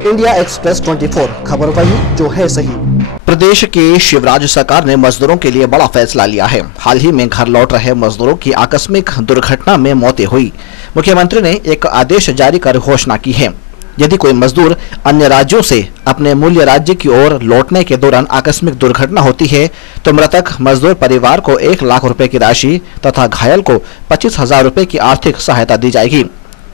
India express 24 खबर वही जो है सही। प्रदेश की शिवराज सरकार ने मजदूरों के लिए बड़ा फैसला लिया है। हाल ही में घर लौट रहे मजदूरों की आकस्मिक दुर्घटना में मौतें हुई। मुख्यमंत्री ने एक आदेश जारी कर घोषणा की है, यदि कोई मजदूर अन्य राज्यों से अपने मूल राज्य की ओर लौटने के दौरान आकस्मिक दुर्घटना होती है तो मृतक मजदूर परिवार को 1 लाख रुपए की राशि तथा घायल को 25,000 रुपए की आर्थिक सहायता दी जाएगी।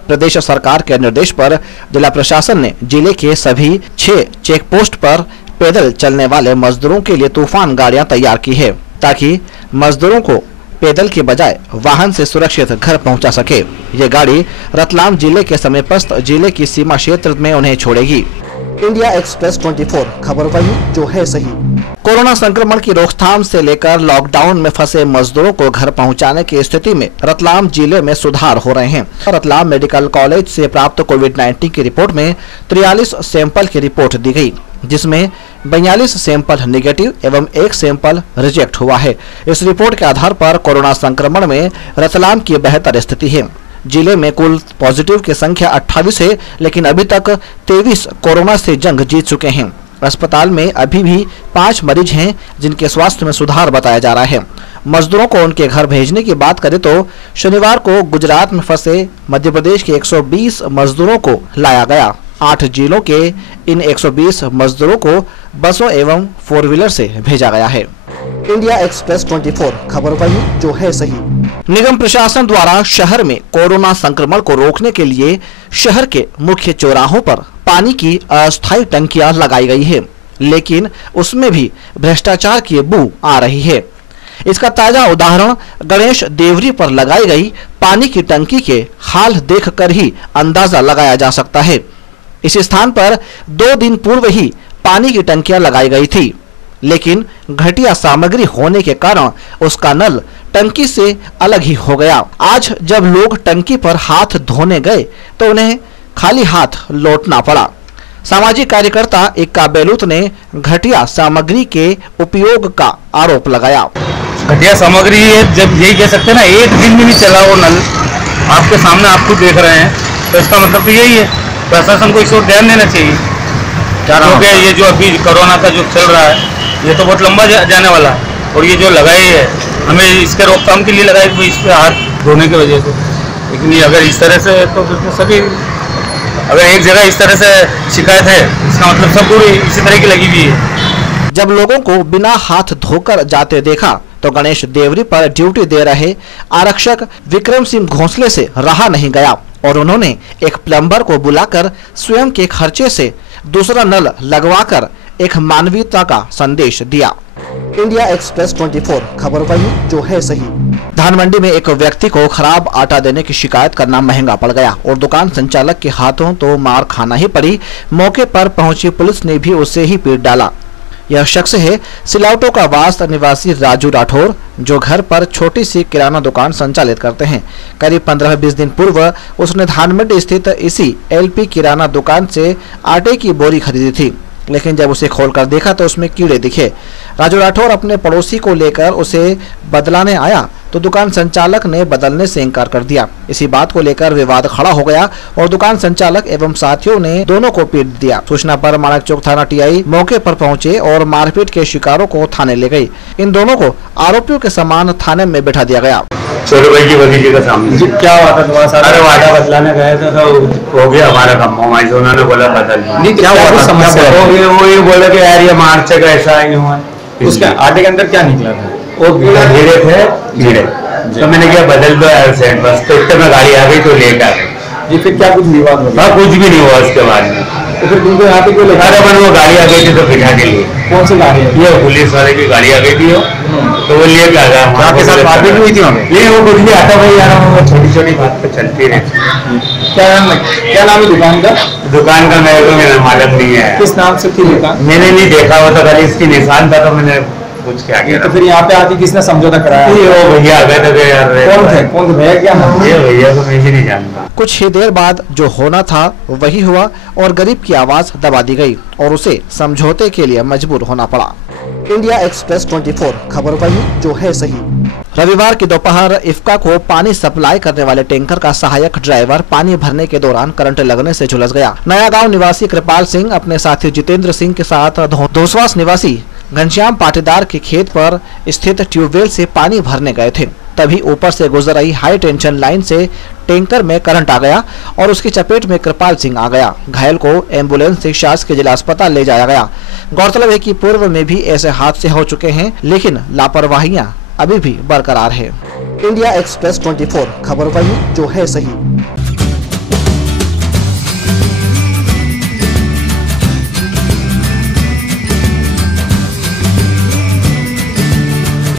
प्रदेश सरकार के निर्देश पर जिला प्रशासन ने जिले के सभी 6 चेक पोस्ट पर पैदल चलने वाले मजदूरों के लिए तूफान गाड़ियां तैयार की है, ताकि मजदूरों को पैदल के बजाय वाहन से सुरक्षित घर पहुंचा सके। ये गाड़ी रतलाम जिले के समीपस्थ जिले की सीमा क्षेत्र में उन्हें छोड़ेगी। इंडिया एक्सप्रेस 24 खबर वही जो है सही। कोरोना संक्रमण की रोकथाम से लेकर लॉकडाउन में फंसे मजदूरों को घर पहुंचाने की स्थिति में रतलाम जिले में सुधार हो रहे हैं। रतलाम मेडिकल कॉलेज से प्राप्त कोविड-19 की रिपोर्ट में 43 सैंपल की रिपोर्ट दी गई, जिसमें 42 सैंपल निगेटिव एवं 1 सैंपल रिजेक्ट हुआ है। इस रिपोर्ट के आधार पर कोरोना संक्रमण में रतलाम की बेहतर स्थिति है। जिले में कुल पॉजिटिव की संख्या 28 है, लेकिन अभी तक 23 कोरोना से जंग जीत चुके हैं। अस्पताल में अभी भी 5 मरीज हैं, जिनके स्वास्थ्य में सुधार बताया जा रहा है। मजदूरों को उनके घर भेजने की बात करें तो शनिवार को गुजरात में फंसे मध्य प्रदेश के 120 मजदूरों को लाया गया। 8 जिलों के इन 120 मजदूरों को बसों एवं 4 व्हीलर से भेजा गया है। इंडिया एक्सप्रेस 24 खबर वही जो है सही। निगम प्रशासन द्वारा शहर में कोरोना संक्रमण को रोकने के लिए शहर के मुख्य चौराहों पर पानी की अस्थायी टंकियां लगाई गई है, लेकिन उसमें भी भ्रष्टाचार की बू आ रही है। इसका ताजा उदाहरण गणेश देवरी पर लगाई गई पानी की टंकी के हाल देखकर ही अंदाजा लगाया जा सकता है। इस स्थान पर 2 दिन पूर्व ही पानी की टंकियां लगाई गई थी, लेकिन घटिया सामग्री होने के कारण उसका नल टंकी से अलग ही हो गया। आज जब लोग टंकी पर हाथ धोने गए तो उन्हें खाली हाथ लौटना पड़ा। सामाजिक कार्यकर्ता इक्का बेलूत ने घटिया सामग्री के उपयोग का आरोप लगाया। घटिया सामग्री है, जब यही कह सकते हैं ना, 1 दिन भी नहीं चला वो नल, आपके सामने आप खुद देख रहे हैं, तो इसका मतलब तो यही है। प्रशासन को इस ओर ध्यान देना चाहिए, क्योंकि ये जो अभी कोरोना का जो चल रहा है ये तो बहुत लंबा जाने वाला है, और ये जो लगाई है हमें इसके रोकथाम के लिए लगाई तो इस पे हाथ धोने की वजह से। लेकिन ये अगर इस तरह से तो सभी, अगर एक जगह इस तरह से शिकायत है, इसका मतलब सब पूरी इसी तरह की लगी हुई है। जब लोगों को बिना हाथ धोकर जाते देखा तो गणेश देवरी पर ड्यूटी दे रहे आरक्षक विक्रम सिंह घोंसले से रहा नहीं गया और उन्होंने एक प्लम्बर को बुलाकर स्वयं के खर्चे से दूसरा नल लगवाकर एक मानवीयता का संदेश दिया। इंडिया एक्सप्रेस 24 खबर वही जो है सही। धान मंडी में एक व्यक्ति को खराब आटा देने की शिकायत करना महंगा पड़ गया और दुकान संचालक के हाथों तो मार खाना ही पड़ी। मौके पर पहुंची पुलिस ने भी उसे ही पीट डाला। यह शख्स है सिलावटों का वास निवासी राजू राठौर, जो घर पर छोटी सी किराना दुकान संचालित करते हैं। करीब 15-20 दिन पूर्व उसने धान मंडी स्थित इसी एलपी किराना दुकान से आटे की बोरी खरीदी थी, लेकिन जब उसे खोलकर देखा तो उसमें कीड़े दिखे। राजू राठौर अपने पड़ोसी को लेकर उसे बदलाने आया तो दुकान संचालक ने बदलने से इनकार कर दिया। इसी बात को लेकर विवाद खड़ा हो गया और दुकान संचालक एवं साथियों ने दोनों को पीट दिया। सूचना पर माणक चौक थाना टीआई मौके पर पहुंचे और मारपीट के शिकारों को थाने ले गई। इन दोनों को आरोपियों के समान थाने में बैठा दिया गया। छोटे भाई की भतीजे का सामने जी क्या हुआ था तुम्हारे साथ? अरे वादा बदलाने गए थे तो हो गया हमारा कॉम्प्रोमाइज, उन्होंने बोला बदल नहीं। क्या हुआ समस्या? वो ये बोला कि यार ये मार्च का ऐसा ही हुआ। उसके आटे के अंदर क्या निकला था? वो कीड़े थे, कीड़े। तो मैंने क्या बदल दो यार सेट, बस तो इतने में गाड़ी आ गई तो लेकर आ गई जी। फिर क्या कुछ विवाद हुआ? हाँ, कुछ भी नहीं हुआ उसके बाद में। तो फिर तुमको यहाँ पे क्यों लेकर? अरे मन वो गाड़ी आ गई थी तो बिठा के लिए। कौन सी गाड़ी? ये पुलिस वाले की गाड़ी आ गई थी तो वो लिए आ गया। आपके साथ बात भी हुई थी हमें? ये वो कुछ भी आता भाई यार, वो छोटी छोटी बात तो चलती रहती। क्या नाम है दुकान का? दुकान का मेरे को मालूम नहीं है। किस नाम से थी दुकान? मैंने नहीं देखा, वो तो खाली इसकी निशान था तो मैंने कुछ क्या किया। तो फिर यहाँ पे आके किसने समझौता कराया? वो भैया आ गए थे यार। कौन थे भैया? क्या ये भैया को मैं ही नहीं जानता। कुछ ही देर बाद जो होना था वही हुआ और गरीब की आवाज दबा दी गई और उसे समझौते के लिए मजबूर होना पड़ा। इंडिया एक्सप्रेस 24 खबर वही जो है सही। रविवार की दोपहर इफ्का को पानी सप्लाई करने वाले टैंकर का सहायक ड्राइवर पानी भरने के दौरान करंट लगने से झुलस गया। नया गांव निवासी कृपाल सिंह अपने साथी जितेंद्र सिंह के साथ धोसवास निवासी घनश्याम पाटीदार के खेत पर स्थित ट्यूबवेल से पानी भरने गए थे। तभी ऊपर से गुजर रही हाई टेंशन लाइन से टैंकर में करंट आ गया और उसकी चपेट में कृपाल सिंह आ गया। घायल को एम्बुलेंस से शासकीय जिला अस्पताल ले जाया गया। गौरतलब है कि पूर्व में भी ऐसे हादसे हो चुके हैं, लेकिन लापरवाहियां अभी भी बरकरार है। इंडिया एक्सप्रेस 24 खबर वही जो है सही।